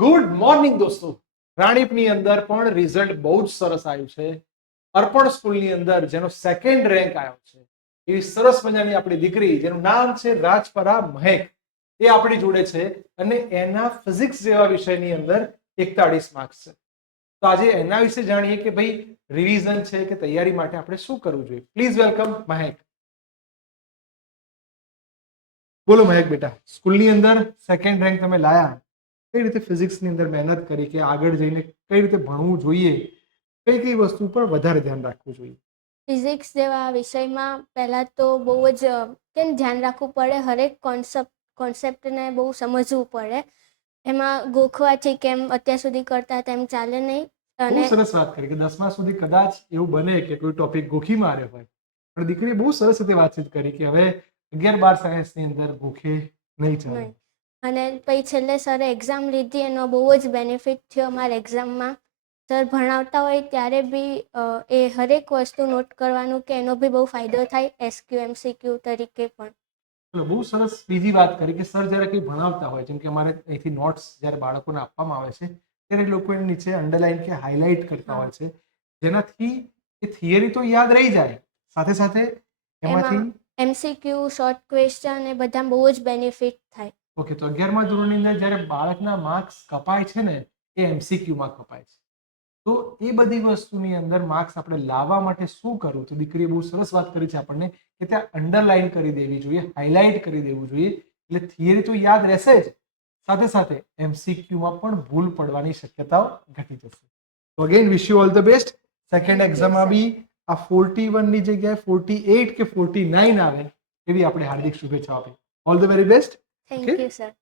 Good morning દોસ્તો. રાણીપની અંદર પણ રિઝલ્ટ બહુ જ સરસ આવ્યું છે. અર્પણ સ્કૂલની અંદર જેનો સેકન્ડ રેન્ક આવ્યો છે એવી સરસ મજાની આપણી દીકરી જેનું નામ છે રાજપરા મહેક, એ આપણી જોડે છે અને એના ફિઝિક્સ જેવા વિષયની અંદર 41 માર્ક્સ છે. તો આજે એના વિશે જાણીએ કે ભાઈ રિવિઝન છે કે તૈયારી માટે આપણે શું કરવું જોઈએ. પ્લીઝ વેલકમ મહેક. બોલો મહેક બેટા, સ્કૂલની અંદર સેકન્ડ રેન્ક તમે લાયા, કઈ રીતે ફિઝિક્સની અંદર મહેનત કરી કે આગળ જઈને કઈ રીતે ભણવું જોઈએ, કઈ કઈ વસ્તુ પર વધારે ધ્યાન રાખવું જોઈએ? ફિઝિક્સ જેવા વિષયમાં પહેલાં તો બહુ જ ધ્યાન રાખવું પડે. હરેક કોન્સેપ્ટને બહુ સમજવું પડે. એમાં ગોખવાથી કેમ અત્યાર સુધી કરતા તેમ ચાલે નહીં. બહુ અને સરસ વાત કરી કે 10મા સુધી કદાચ એવું બને કે કોઈ ટોપિક ગોખી માર્યો હોય, પણ દીકરીએ બહુ સરસ રીતે વાતચીત કરી કે હવે 11-12 સાયન્સની અંદર ગોખે નહીં ચાલે. નહીં. અને પછી છેલ્લે સરે એક્ઝામ લીધી, એનો બહુ જ બેનિફિટ થયો અમારા એક્ઝામમાં. સર ભણાવતા હોય ત્યારે બી એ હરેક વસ્તુ નોટ કરવાનું કે એનો બી બહુ ફાયદો થાય SQ MCQ તરીકે પણ. ચલો, બહુ સરસ બીજી વાત કરી કે સર જ્યારે કંઈ ભણાવતા હોય, જેમ કે અમારે અહીંથી નોટ્સ જ્યારે બાળકોને આપવામાં આવે છે ત્યારે એ લોકો એની નીચે અંડરલાઈન કે હાઇલાઇટ કરતા હોય છે, જેનાથી એ થિયરી તો યાદ રહી જાય, સાથે સાથે એમાંથી એમાં MCQ શોર્ટ ક્વેશ્ચન એ બધા બહુ જ બેનિફિટ થાય. ઓકે. તો 11મા ધોરણની અંદર જ્યારે બાળકના માર્ક્સ કપાય છે ને, એ MCQમાં કપાય છે. તો એ બધી વસ્તુની અંદર માર્ક્સ આપણે લાવવા માટે શું કરવું? તો દીકરીએ બહુ સરસ વાત કરી છે આપણને કે ત્યાં અંડરલાઈન કરી દેવી જોઈએ, હાઇલાઇટ કરી દેવું જોઈએ, એટલે થિયરી તો યાદ રહેશે જ, સાથે સાથે MCQમાં પણ ભૂલ પડવાની શક્યતાઓ ઘટી જશે. તો again wish you all the best. Second એક્ઝામમાં બી આ 41 ની જગ્યાએ 48 કે 49 આવે એવી આપણે હાર્દિક શુભેચ્છાઓ આપી. All the very best. Thank you sir.